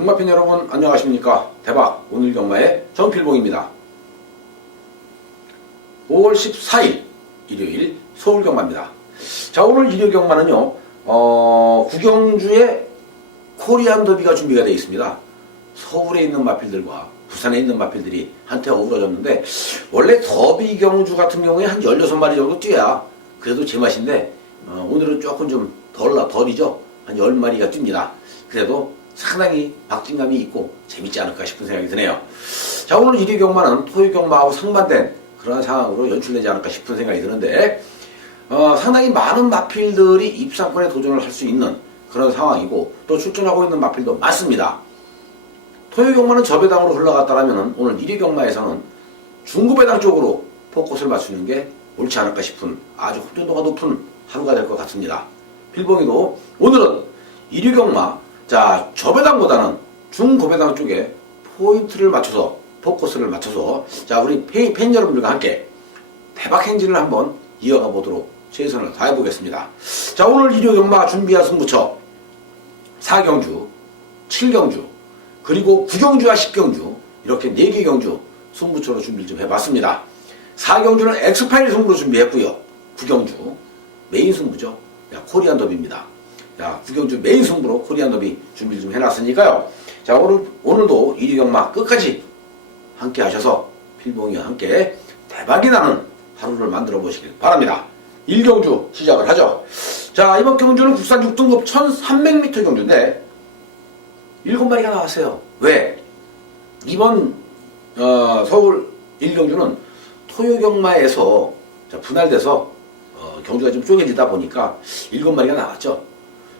경마팬 여러분 안녕하십니까. 대박 오늘 경마의 정필봉입니다. 5월 14일 일요일 서울 경마입니다. 자, 오늘 일요 경마는요 구경주의 코리안 더비가 준비가 되어 있습니다. 서울에 있는 마필들과 부산에 있는 마필들이 한테 어우러졌는데, 원래 더비 경주 같은 경우에 한 16마리 정도 뛰어야 그래도 제맛인데 오늘은 조금 좀 덜이죠. 한 10마리가 뜁니다. 그래도 상당히 박진감이 있고 재밌지 않을까 싶은 생각이 드네요. 자, 오늘 일요 경마는 토요 경마하고 상반된 그런 상황으로 연출되지 않을까 싶은 생각이 드는데, 상당히 많은 마필들이 입상권에 도전을 할 수 있는 그런 상황이고, 또 출전하고 있는 마필도 많습니다. 토요 경마는 저배당으로 흘러갔다면 오늘 일요 경마에서는 중고배당 쪽으로 포커스를 맞추는 게 옳지 않을까 싶은 아주 호전도가 높은 하루가 될 것 같습니다. 필봉이도 오늘은 일요 경마, 자, 저배당보다는 중고배당 쪽에 포인트를 맞춰서, 포커스를 맞춰서, 자, 우리 팬 여러분들과 함께 대박 행진을 한번 이어가 보도록 최선을 다해 보겠습니다. 자, 오늘 일요 경마 준비한 승부처 4경주, 7경주, 그리고 9경주와 10경주, 이렇게 4개 경주 승부처로 준비를 좀 해봤습니다. 4경주는 엑스파일 승부로 준비했고요. 9경주 메인 승부죠. 코리안 더비입니다. 자, 9경주 메인 승부로 코리안 더비 준비를 좀 해놨으니까요. 자, 오늘도 일요 경마 끝까지 함께 하셔서 필봉이와 함께 대박이 나는 하루를 만들어 보시길 바랍니다. 1경주 시작을 하죠. 자, 이번 경주는 국산 6등급 1300m 경주인데 7마리가 나왔어요. 왜? 이번 서울 1경주는 토요 경마에서 분할돼서 경주가 좀 쪼개지다 보니까 7마리가 나왔죠.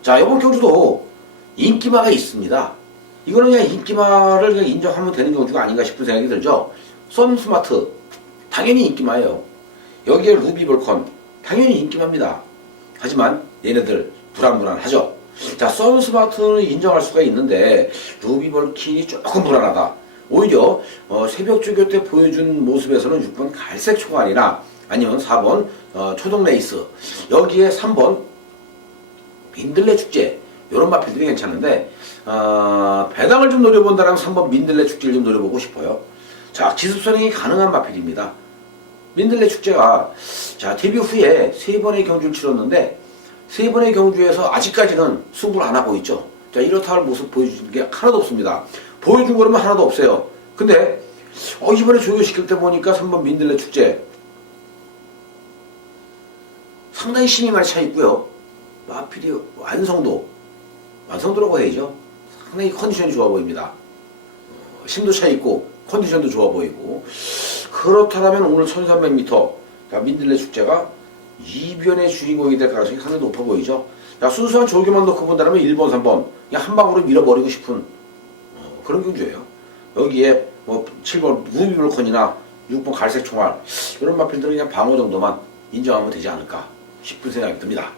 자, 이번 경주도 인기마가 있습니다. 이거는 그냥 인기마를 그냥 인정하면 되는 경주가 아닌가 싶은 생각이 들죠. 썸스마트 당연히 인기마예요. 여기에 루비볼컨 당연히 인기마입니다. 하지만 얘네들 불안불안하죠. 자, 썸스마트는 인정할 수가 있는데 루비볼킨이 조금 불안하다. 오히려 새벽 조교 때 보여준 모습에서는 6번 갈색 초간이나 아니면 4번 초동 레이스, 여기에 3번 민들레 축제, 이런 마필들이 괜찮은데 배당을 좀 노려본다면 3번 민들레 축제를 좀 노려보고 싶어요. 자, 지습선행이 가능한 마필입니다. 민들레 축제가 자, 데뷔 후에 3번의 경주를 치렀는데 3번의 경주에서 아직까지는 승부를 안 하고 있죠. 자, 이렇다 할 모습 보여주는 게 하나도 없습니다. 보여준 거라면 하나도 없어요. 근데 이번에 조교시킬 때 보니까 3번 민들레 축제 상당히 힘이 많이 차 있고요. 마필이 완성도라고 해야죠. 상당히 컨디션이 좋아 보입니다. 힘도 차 있고 컨디션도 좋아 보이고, 그렇다면 오늘 1300m 민들레 축제가 이변의 주인공이 될 가능성이 상당히 높아 보이죠. 자, 순수한 조교만 놓고 본다면 1번, 3번 그냥 한 방으로 밀어버리고 싶은 그런 경주예요. 여기에 7번 루비볼컨이나 6번 갈색 총알, 이런 마필들은 그냥 방어 정도만 인정하면 되지 않을까 싶은 생각이 듭니다.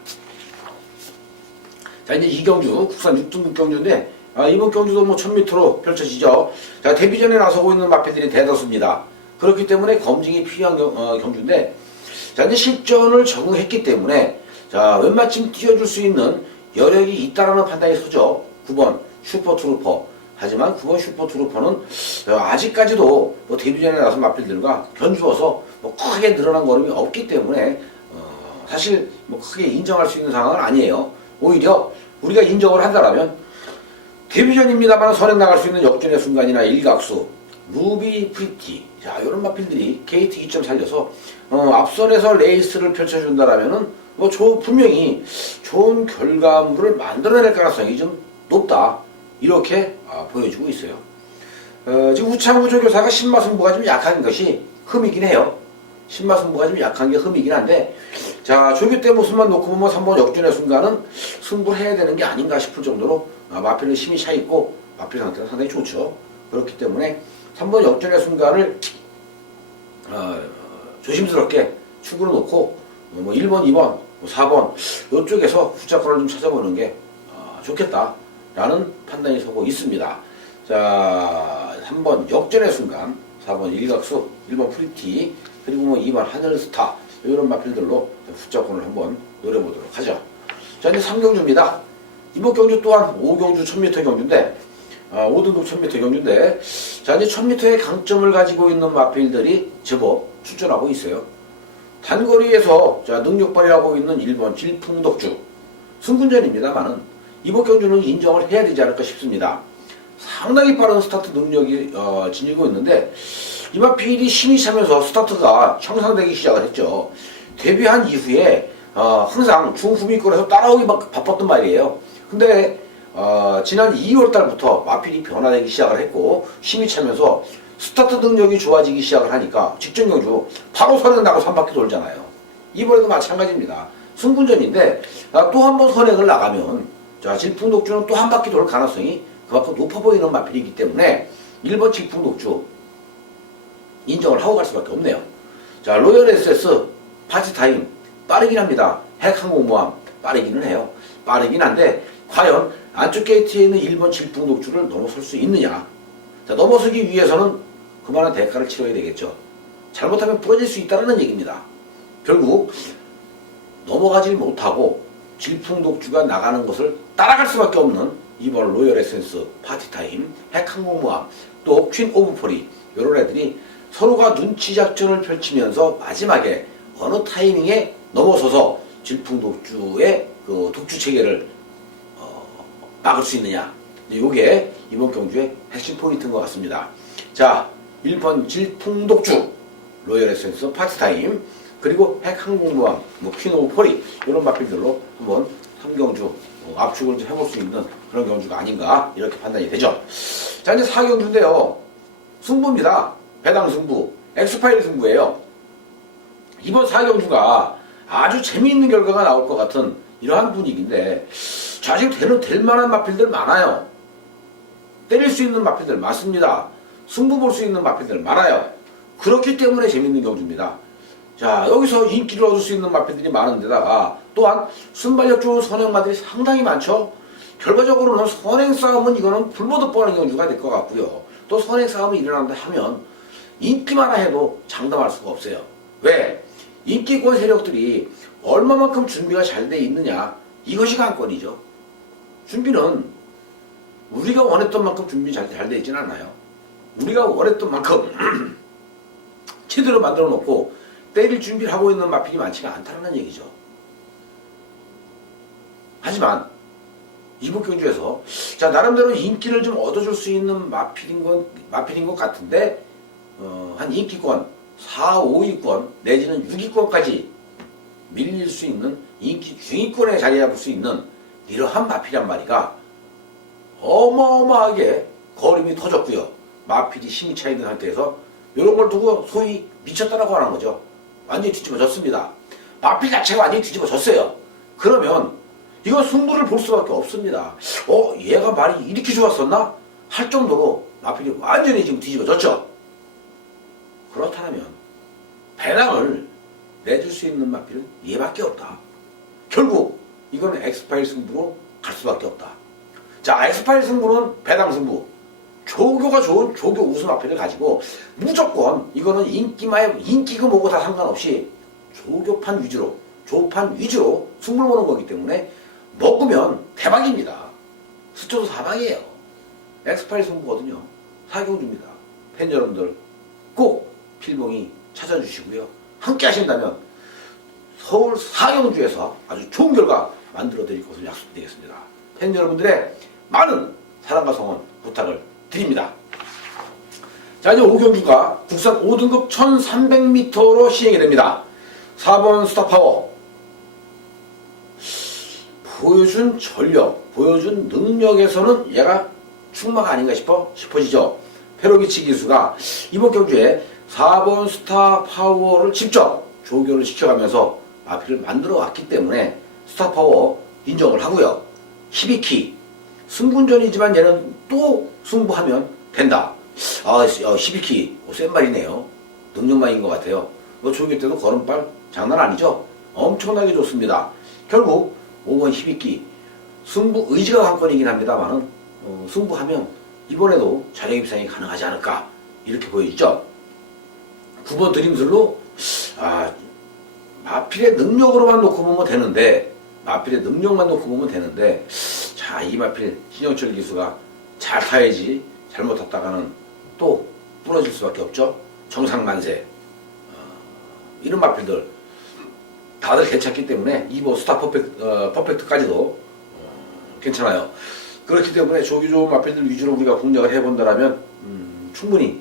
자, 이제 2경주 국산 6등급 경주인데 이번 경주도 1000m로 펼쳐지죠. 자, 데뷔전에 나서고 있는 마필들이 대다수입니다. 그렇기 때문에 검증이 필요한 경주인데, 자, 이제 실전을 적응했기 때문에 자, 웬만큼 뛰어줄 수 있는 여력이 있다라는 판단이 서죠. 9번 슈퍼트루퍼. 하지만 9번 슈퍼트루퍼는 아직까지도 데뷔전에 나선 마필들과 견주어서 크게 늘어난 걸음이 없기 때문에 사실 크게 인정할 수 있는 상황은 아니에요. 오히려 우리가 인정을 한다라면 데뷔전입니다만 선행 나갈 수 있는 역전의 순간이나 일각수, 루비 프리티, 자, 이런 마필들이 게이트 2점 살려서 앞선에서 레이스를 펼쳐준다라면은 분명히 좋은 결과물을 만들어낼 가능성이 좀 높다, 이렇게 보여주고 있어요. 지금 우창우 조교사가 신마승부가 좀 약한 것이 흠이긴 해요. 신마승부가 좀 약한 게 흠이긴 한데, 자, 조교 때 모습만 놓고 보면 3번 역전의 순간은 승부해야 되는 게 아닌가 싶을 정도로 마필은 힘이 차 있고 마필 상태가 상당히 좋죠. 그렇기 때문에 3번 역전의 순간을 조심스럽게 축으로 놓고 1번, 2번, 4번 이쪽에서 후자권을 좀 찾아보는 게 좋겠다라는 판단이 서고 있습니다. 자, 3번 역전의 순간, 4번 일각수, 1번 프리티, 그리고 2번 하늘스타, 이런 마필들로 후자권을 한번 노려보도록 하죠. 자, 이제 3경주입니다. 이번 경주 또한 5경주 1000m 경주인데 5등급 1000m 경주인데, 자, 이제 1000m의 강점을 가지고 있는 마필들이 제법 출전하고 있어요. 단거리에서 자, 능력 발휘하고 있는 1번 질풍독주. 승군전입니다만은 이번 경주는 인정을 해야 되지 않을까 싶습니다. 상당히 빠른 스타트 능력이 지니고 있는데, 이 마필이 힘이 차면서 스타트가 형성되기 시작을 했죠. 데뷔한 이후에 항상 중후미권에서 따라오기 바빴단 말이에요. 근데 지난 2월달부터 마필이 변화되기 시작을 했고, 힘이 차면서 스타트 능력이 좋아지기 시작을 하니까 직전 경주 바로 선행 나고 3바퀴 돌잖아요. 이번에도 마찬가지입니다. 승군전인데 또 한 번 선행을 나가면, 자, 질풍독주는 또 한 바퀴 돌 가능성이 그만큼 높아 보이는 마필이기 때문에 1번 질풍독주 인정을 하고 갈 수밖에 없네요. 자, 로열 SS 파티타임 빠르긴 합니다. 핵항공모함 빠르기는 해요. 빠르긴 한데 과연 안쪽 게이트에 있는 1번 질풍독주를 넘어설 수 있느냐. 자, 넘어서기 위해서는 그만한 대가를 치러야 되겠죠. 잘못하면 부러질 수 있다는 얘기입니다. 결국 넘어가지 못하고 질풍독주가 나가는 것을 따라갈 수밖에 없는 이번 로열 에센스 파티타임, 핵항공모함, 또 퀸 오브 포리, 이런 애들이 서로가 눈치 작전을 펼치면서 마지막에 어느 타이밍에 넘어서서 질풍독주의 그 독주 체계를 막을 수 있느냐. 이게 이번 경주의 핵심 포인트인 것 같습니다. 자, 1번 질풍독주, 로열 에센스 파티타임, 그리고 핵항공모함, 퀸 오브 포리, 이런 마필들로 한번 3경주 압축을 좀 해볼 수 있는 그런 경주가 아닌가, 이렇게 판단이 되죠. 자, 이제 4경주인데요. 승부입니다. 배당 승부, 엑스파일 승부예요. 이번 4경주가 아주 재미있는 결과가 나올 것 같은 이러한 분위기인데, 사실 될 만한 마필들 많아요. 때릴 수 있는 마필들 많습니다. 승부 볼 수 있는 마필들 많아요. 그렇기 때문에 재미있는 경주입니다. 자, 여기서 인기를 얻을 수 있는 마필들이 많은데다가 또한 순발력 좋은 선행마들이 상당히 많죠. 결과적으로는 선행 싸움은 이거는 불보듯 뻔한 경주가 될 것 같고요. 또 선행 싸움이 일어난다 하면 인기만 해도 장담할 수가 없어요. 왜? 인기권 세력들이 얼마만큼 준비가 잘 돼 있느냐, 이것이 관건이죠. 준비는 우리가 원했던 만큼 준비 잘 돼 있진 않아요. 우리가 원했던 만큼 제대로 만들어 놓고 때릴 준비를 하고 있는 마필이 많지가 않다는 얘기죠. 하지만 이번 경주에서 자, 나름대로 인기를 좀 얻어줄 수 있는 마필인 것 같은데, 한 인기권 4, 5위권 내지는 6위권까지 밀릴 수 있는 인기 중위권에 자리 잡을 수 있는 이러한 마필한 마리가 어마어마하게 거림이 터졌고요. 마필이 힘이 차 있는 상태에서 이런 걸 두고 소위 미쳤다라고 하는 거죠. 완전히 뒤집어졌습니다. 마필 자체가 완전히 뒤집어졌어요. 그러면 이건 승부를 볼 수밖에 없습니다. 얘가 말이 이렇게 좋았었나? 할 정도로 마필이 완전히 지금 뒤집어졌죠. 그렇다면 배당을 내줄 수 있는 마필은 얘밖에 없다. 결국 이거는 엑스파일 승부로 갈 수밖에 없다. 자, 엑스파일 승부는 배당 승부. 조교가 좋은 조교 우승 마필을 가지고 무조건 이거는 인기가 뭐고 다 상관없이 조교판 위주로, 조판 위주로 승부를 보는 거기 때문에 먹으면 대박입니다. 스쳐도 사방이에요. 엑스파일 승부거든요. 4경주입니다. 팬 여러분들 꼭 필봉이 찾아주시고요. 함께 하신다면 서울 4경주에서 아주 좋은 결과 만들어 드릴 것을 약속드리겠습니다. 팬 여러분들의 많은 사랑과 성원 부탁을 드립니다. 자, 이제 5경주가 국산 5등급 1300m로 시행이 됩니다. 4번 스타파워. 보여준 전력, 보여준 능력에서는 얘가 충마가 아닌가 싶어지죠. 페로비치 기수가 이번 경주에 4번 스타파워를 직접 조교를 시켜가면서 마필을 만들어 왔기 때문에 스타파워 인정을 하고요. 히비키 승군전이지만 얘는 또 승부하면 된다. 히비키 센 말이네요. 능력만인 것 같아요. 조교 때도 걸음발 장난 아니죠. 엄청나게 좋습니다. 결국 5번 히비키 승부 의지가 관건이긴 합니다만은 승부하면 이번에도 자력 입상이 가능하지 않을까, 이렇게 보여지죠. 9번 드림슬로 마필의 능력으로만 놓고 보면 되는데, 자, 이 마필 신영철 기수가 잘 타야지 잘못 탔다가는 또 부러질 수밖에 없죠. 정상만세. 이런 마필들 다들 괜찮기 때문에 이보 스타 퍼펙트까지도 괜찮아요. 그렇기 때문에 조기 좋은 마필들 위주로 우리가 공략을 해본다면 충분히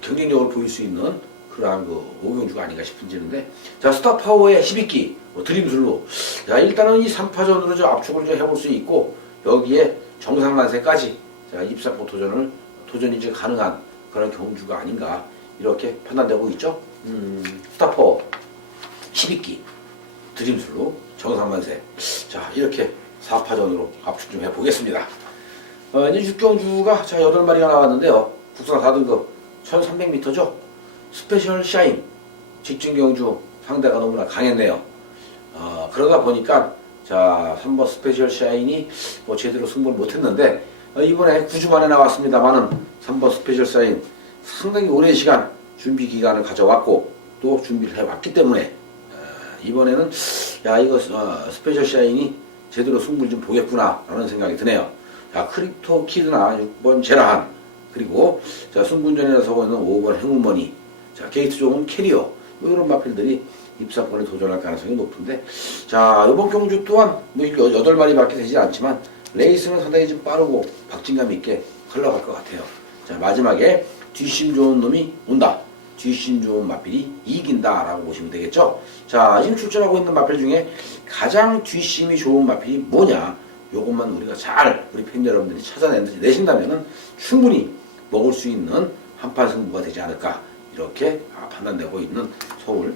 경쟁력을 보일 수 있는 그러한 그 오경주가 아닌가 싶은지는데, 자, 스타파워의 12기 드림술로, 자, 일단은 이 3파전으로 저 압축을 좀 해볼 수 있고, 여기에 정상만세까지 자, 입상권 도전이 이제 가능한 그런 경주가 아닌가 이렇게 판단되고 있죠. 스타파워 12기 드림술로 정상만세, 자, 이렇게 4파전으로 압축 좀 해보겠습니다. 이제 6경주가 자 8마리가 나왔는데요. 국산 4등급 1300m죠. 스페셜 샤인 직진경주 상대가 너무나 강했네요. 그러다 보니까 자 3번 스페셜 샤인이 뭐 제대로 승부를 못했는데, 이번에 9주 만에 나왔습니다만은 3번 스페셜 샤인 상당히 오랜 시간 준비 기간을 가져왔고 또 준비를 해왔기 때문에 이번에는 야 이거 스페셜 샤인이 제대로 승부를 좀 보겠구나 라는 생각이 드네요. 자, 크립토 키드나 6번 제라한, 그리고 자 승분전에 서고 있는 5번 행운머니, 자 게이트 좋은 캐리어, 이런 마필들이 입상권에 도전할 가능성이 높은데, 자 이번 경주 또한 뭐 8마리밖에 되지 않지만 레이스는 상당히 좀 빠르고 박진감 있게 흘러갈 것 같아요. 자 마지막에 뒷심 좋은 놈이 온다, 뒷심 좋은 마필이 이긴다 라고 보시면 되겠죠. 자 지금 출전하고 있는 마필 중에 가장 뒷심이 좋은 마필이 뭐냐, 요것만 우리가 잘 우리 팬 여러분들이 찾아내신다면은 충분히 먹을 수 있는 한판 승부가 되지 않을까 이렇게 판단되고 있는 서울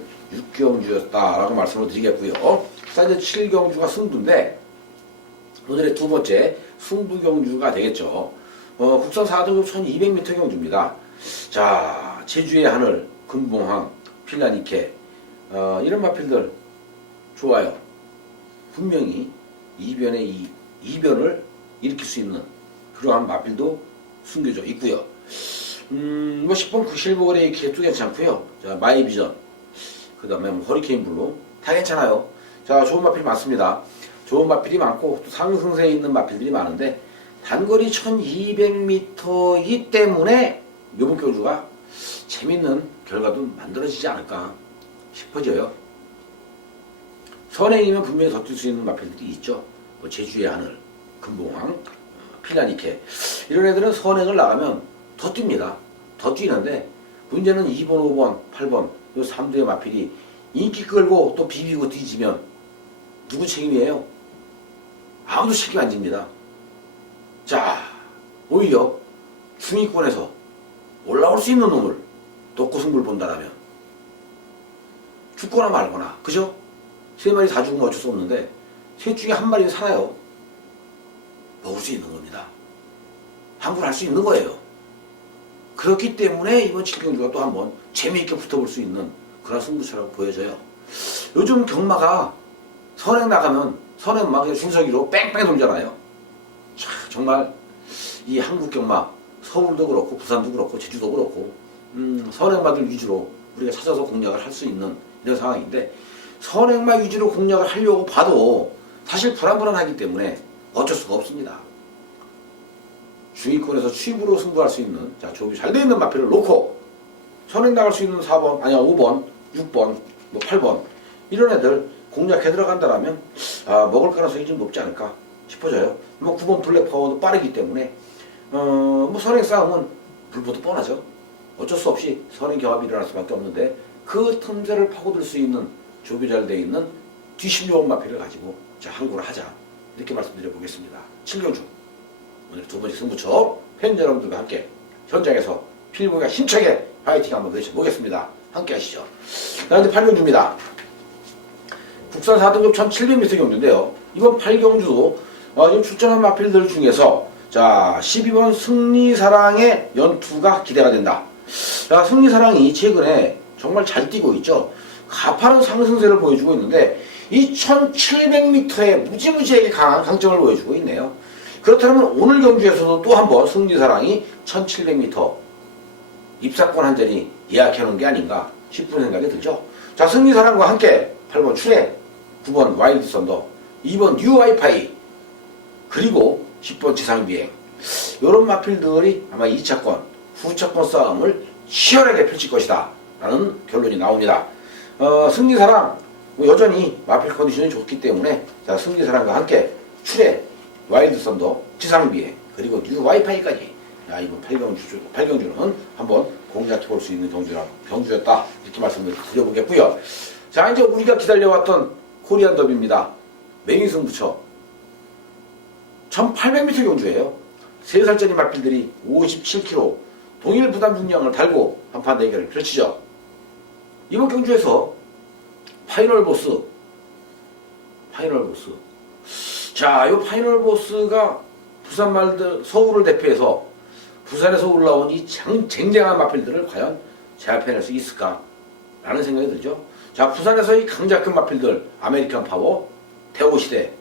6경주였다라고 말씀을 드리겠고요. 자 이제 7경주가 승부인데, 오늘의 두 번째 승부 경주가 되겠죠. 국산 4등급 1200m 경주입니다. 자 제주의 하늘, 금봉항, 필라니케, 이런 마필들 좋아요. 분명히 이변을 일으킬 수 있는 그러한 마필도 숨겨져 있고요. 뭐 10번 그 실버그레이 캡도 괜찮고요. 자 마이비전, 그 다음에 뭐 허리케인 블루 다 괜찮아요. 자 좋은 마필 많습니다. 좋은 마필이 많고 또 상승세에 있는 마필들이 많은데, 단거리 1200m이기 때문에 이번 경주가 재밌는 결과도 만들어지지 않을까 싶어져요. 선행이면 분명히 더 뛸 수 있는 마필들이 있죠. 뭐 제주의 하늘, 금봉항, 필라니케, 이런 애들은 선행을 나가면 더 뜁니다. 더 뛰는데 문제는 2번, 5번, 8번 요 3두의 마필이 인기 끌고 또 비비고 뒤지면 누구 책임이에요? 아무도 책임 안 집니다. 자 오히려 중위권에서 올라올 수 있는 놈을 놓고 승부를 본다라면 죽거나 말거나, 그죠? 3마리 다 죽으면 어쩔 수 없는데 셋 중에 한 마리는 살아요. 먹을 수 있는 겁니다. 항구를 할 수 있는 거예요. 그렇기 때문에 이번 7경주가 또 한번 재미있게 붙어볼 수 있는 그런 승부처라고 보여져요. 요즘 경마가 선행 나가면 선행 막 중서기로 뺑뺑 돌잖아요. 자, 정말 이 한국 경마, 서울도 그렇고 부산도 그렇고 제주도 그렇고 선행마들 위주로 우리가 찾아서 공략을 할 수 있는 이런 상황인데, 선행마 위주로 공략을 하려고 봐도 사실 불안불안하기 때문에 어쩔 수가 없습니다. 중위권에서 취입으로 승부할 수 있는, 자 조기 잘 돼 있는 마필을 놓고 선행 나갈 수 있는 4번, 아니야 5번, 6번, 뭐 8번 이런 애들 공략해 들어간다라면 먹을 가능성이 좀 높지 않을까 싶어져요. 뭐 9번 블랙파워도 빠르기 때문에 뭐 선행 싸움은 불보듯 뻔하죠. 어쩔 수 없이 선행 경합이 일어날 수밖에 없는데, 그 틈새를 파고들 수 있는 조기 잘 돼 있는 뒷심 좋은 마필을 가지고 자 항구를 하자 이렇게 말씀드려 보겠습니다. 7경주 오늘 두 번째 승부처 팬 여러분들과 함께 현장에서 필모가 힘차게 파이팅 한번 외쳐보겠습니다. 함께 하시죠. 자 이제 8경주입니다. 국산 4등급 1700m 경주인데요. 이번 8경주도 지금 출전한 마필들 중에서 자 12번 승리사랑의 연투가 기대가 된다. 자 승리사랑이 최근에 정말 잘 뛰고 있죠. 가파른 상승세를 보여주고 있는데 이 1700m에 무지무지하게 강한 강점을 보여주고 있네요. 그렇다면 오늘 경주에서도 또 한 번 승리사랑이 1700m 입사권 한 자리 예약해 놓은 게 아닌가 싶은 생각이 들죠. 자 승리사랑과 함께 8번 출애, 9번 와일드 썬더, 2번 뉴 와이파이, 그리고 10번 지상비행, 이런 마필들이 아마 2차권, 후차권 싸움을 치열하게 펼칠 것이다 라는 결론이 나옵니다. 승리사랑 여전히 마필 컨디션이 좋기 때문에 자, 승리사랑과 함께 출애, 와일드 썬더, 지상비에 그리고 뉴 와이파이까지 이번 8경주는 한번 공략해 볼 수 있는 경주였다 이렇게 말씀을 드려보겠고요. 자, 이제 우리가 기다려왔던 코리안 더비입니다. 메인 승부처 1800m 경주예요. 3살짜리 마필들이 57kg 동일 부담 중량을 달고 한판 대결을 펼치죠. 이번 경주에서 파이널 보스. 자, 이 파이널 보스가 부산 말들 서울을 대표해서 부산에서 올라온 이 쟁쟁한 마필들을 과연 제압해낼 수 있을까? 라는 생각이 들죠. 자, 부산에서의 강자급 마필들, 아메리칸 파워, 대호시대,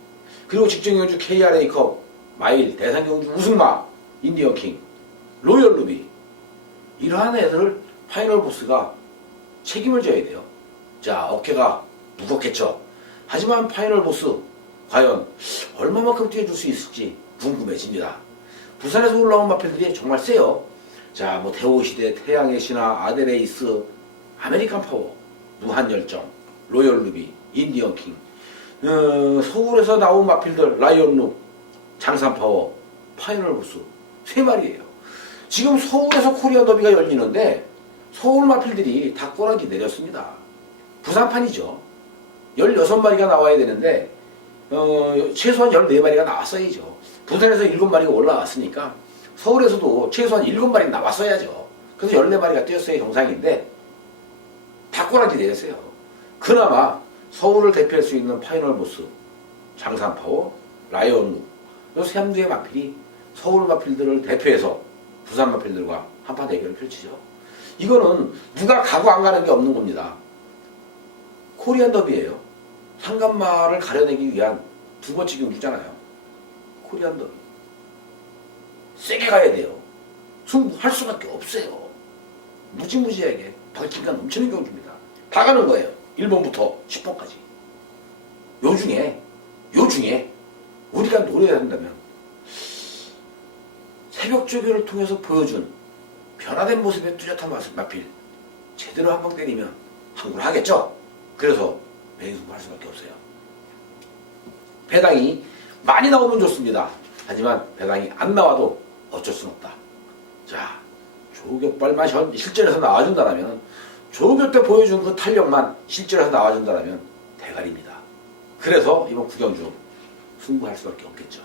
그리고 직전경주 KRA컵, 마일, 대상경주 우승마, 인디언 킹, 로열 루비, 이러한 애들을 파이널 보스가 책임을 져야 돼요. 자, 어깨가 무겁겠죠. 하지만 파이널 보스 과연 얼마만큼 뛰어줄 수 있을지 궁금해집니다. 부산에서 올라온 마필들이 정말 세요. 자, 뭐 대호시대, 태양의 신화, 아데레이스, 아메리칸 파워, 무한열정, 로열 루비, 인디언 킹, 서울에서 나온 마필들, 라이언룩, 장산파워, 파이널 보스 3마리예요. 지금 서울에서 코리안 더비가 열리는데 서울 마필들이 다 꼬라지 내렸습니다. 부산판이죠. 16마리가 나와야 되는데 최소한 14마리가 나왔어야죠. 부산에서 7마리가 올라왔으니까 서울에서도 최소한 7마리 나왔어야죠. 그래서 14마리가 뛰었어야 정상인데 다 꼬라지 내렸어요. 그나마 서울을 대표할 수 있는 파이널 보스, 장산파워, 라이언룩, 이 3두의 마필이 서울 마필들을 대표해서 부산 마필들과 한판 대결을 펼치죠. 이거는 누가 가고 안 가는 게 없는 겁니다. 코리안 더비예요. 상간마를 가려내기 위한 두 번째 경주잖아요. 코리안 더비. 세게 가야 돼요. 승부할 수밖에 없어요. 무지무지하게 박진감 넘치는 경주입니다. 다 가는 거예요. 1번부터 10번까지. 요 중에 우리가 노려야 한다면 새벽 조교를 통해서 보여준 변화된 모습의 뚜렷한 마필 제대로 한 방 때리면 항구를 하겠죠. 그래서 매인승부 할 수밖에 없어요. 배당이 많이 나오면 좋습니다. 하지만 배당이 안 나와도 어쩔 수는 없다. 자, 조격발만 실전에서 나와준다면 조교 때 보여준 그 탄력만 실전에서 나와준다면 대가리입니다. 그래서 이번 구경주 승부할 수밖에 없겠죠.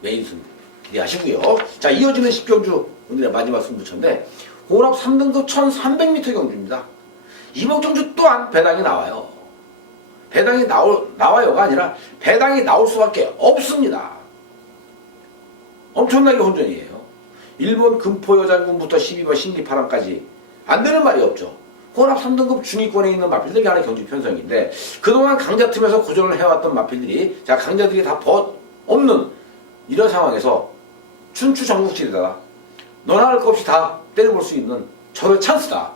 메인 승부 기대하시고요. 자, 이어지는 10경주 오늘의 마지막 승부처인데 혼합 3등급 1300m 경주입니다. 이번 경주 또한 배당이 나와요. 배당이 나와요가 아니라 배당이 나올 수밖에 없습니다. 엄청나게 혼전이에요. 일본 금포여장군부터 12번 신기파람까지 안 되는 말이 없죠. 혼합 3등급 중위권에 있는 마필들이 하는 경주 편성인데 그동안 강자팀에서 고전을 해왔던 마필들이 자 강자들이 다 없는 이런 상황에서 춘추 전국지에다가 너나 할 것 없이 다 때려볼 수 있는 저의 찬스다.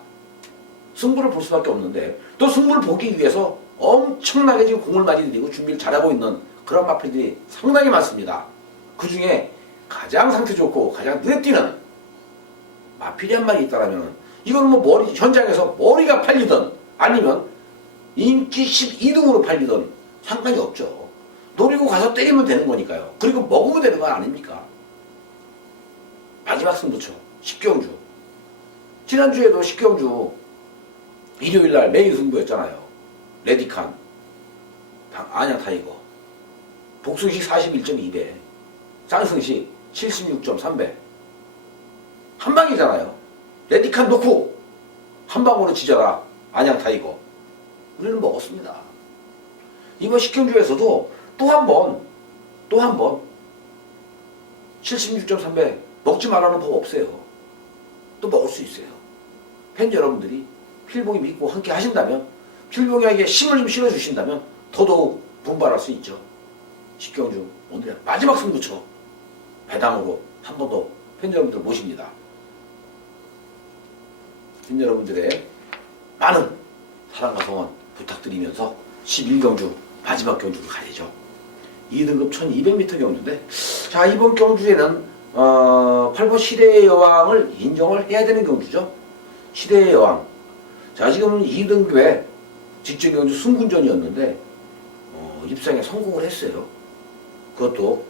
승부를 볼 수밖에 없는데 또 승부를 보기 위해서 엄청나게 지금 공을 많이 들이고 준비를 잘하고 있는 그런 마필들이 상당히 많습니다. 그 중에 가장 상태 좋고 가장 눈에 띄는 마필이 한 마리 있다라면 이거는 뭐 현장에서 머리가 팔리든 아니면 인기 12등으로 팔리든 상관이 없죠. 노리고 가서 때리면 되는 거니까요. 그리고 먹으면 되는 거 아닙니까? 마지막 승부처 10경주. 지난주에도 10경주 일요일날 메인 승부였잖아요. 레디칸, 안양 타이거, 복승식 41.2배, 쌍승식 76.3배. 한 방이잖아요. 레디칸 놓고 한 방으로 지져라. 안양 타이거. 우리는 먹었습니다. 이번 10경주에서도 또 한 번 76.3배 먹지 말라는 법 없어요. 또 먹을 수 있어요. 팬 여러분들이 필봉이 믿고 함께 하신다면 필봉이에게 힘을 좀 실어주신다면 더더욱 분발할 수 있죠. 10경주 오늘의 마지막 승부처 배당으로 한 번 더 팬 여러분들 모십니다. 팬 여러분들의 많은 사랑과 성원 부탁드리면서 11경주 마지막 경주로 가야죠. 2등급 1200m 경주인데 자 이번 경주에는 8번 시대의 여왕을 인정을 해야 되는 경주죠. 시대의 여왕. 자, 지금 2등급의 직전 경주 승군전이었는데 입상에 성공을 했어요. 그것도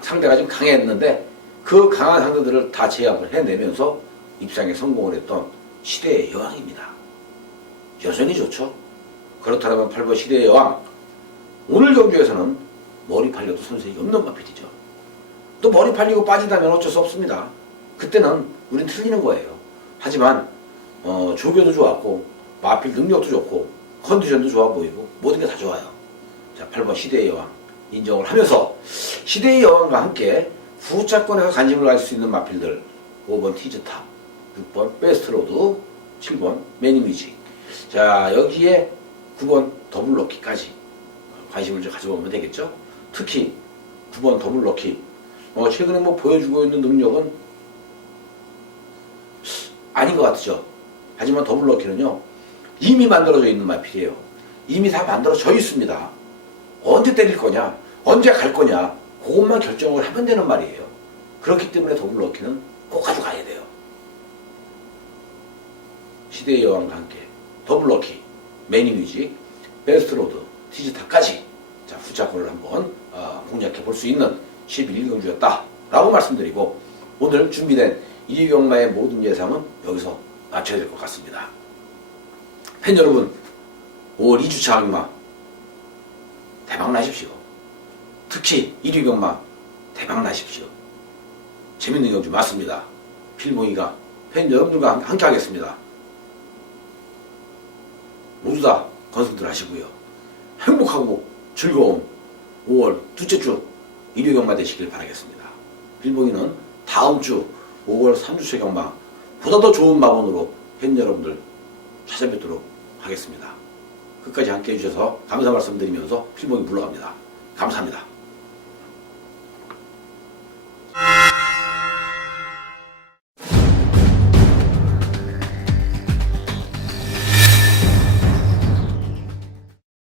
상대가 좀 강했는데 그 강한 상대들을 다 제압을 해내면서 입상에 성공을 했던 시대의 여왕입니다. 여전히 좋죠. 그렇다면 8번 시대의 여왕. 오늘 경주에서는 머리 팔려도 손색이 없는 마필이죠. 또 머리 팔리고 빠진다면 어쩔 수 없습니다. 그때는 우린 틀리는 거예요. 하지만 조교도 좋았고 마필 능력도 좋고 컨디션도 좋아 보이고 모든 게 다 좋아요. 자, 8번 시대의 여왕 인정을 하면서 시대의 여왕과 함께 후차권에서 관심을 가질 수 있는 마필들 5번 티즈타, 6번 베스트로드, 7번 매니뮤직. 자, 여기에 9번 더블럭키까지 관심을 좀 가져보면 되겠죠. 특히 9번 더블럭키 최근에 보여주고 있는 능력은 아닌 것 같죠. 하지만 더블럭키는요 이미 만들어져 있는 마필이에요. 이미 다 만들어져 있습니다. 언제 때릴 거냐, 언제 갈 거냐, 그것만 결정을 하면 되는 말이에요. 그렇기 때문에 더블럭키는 꼭 가져가야 돼요. 시대의 여왕과 함께 더블럭키, 매니뮤직, 베스트로드, 티즈타까지 자, 후차권을 한번 공략해 볼 수 있는 11경주였다 라고 말씀드리고, 오늘 준비된 이경마의 모든 예상은 여기서 마쳐야 될 것 같습니다. 팬 여러분, 5월 2주차 항마 대박 나십시오. 특히 1위 경마 대박 나십시오. 재밌는 경주 맞습니다. 필봉이가 팬 여러분들과 함께 하겠습니다. 모두 다 건승들 하시고요. 행복하고 즐거운 5월 둘째 주 1위 경마 되시길 바라겠습니다. 필봉이는 다음 주 5월 3주차 경마 보다 더 좋은 마본으로 팬 여러분들 찾아뵙도록 하겠습니다. 끝까지 함께 해주셔서 감사 말씀드리면서 필봉이 물러갑니다. 감사합니다.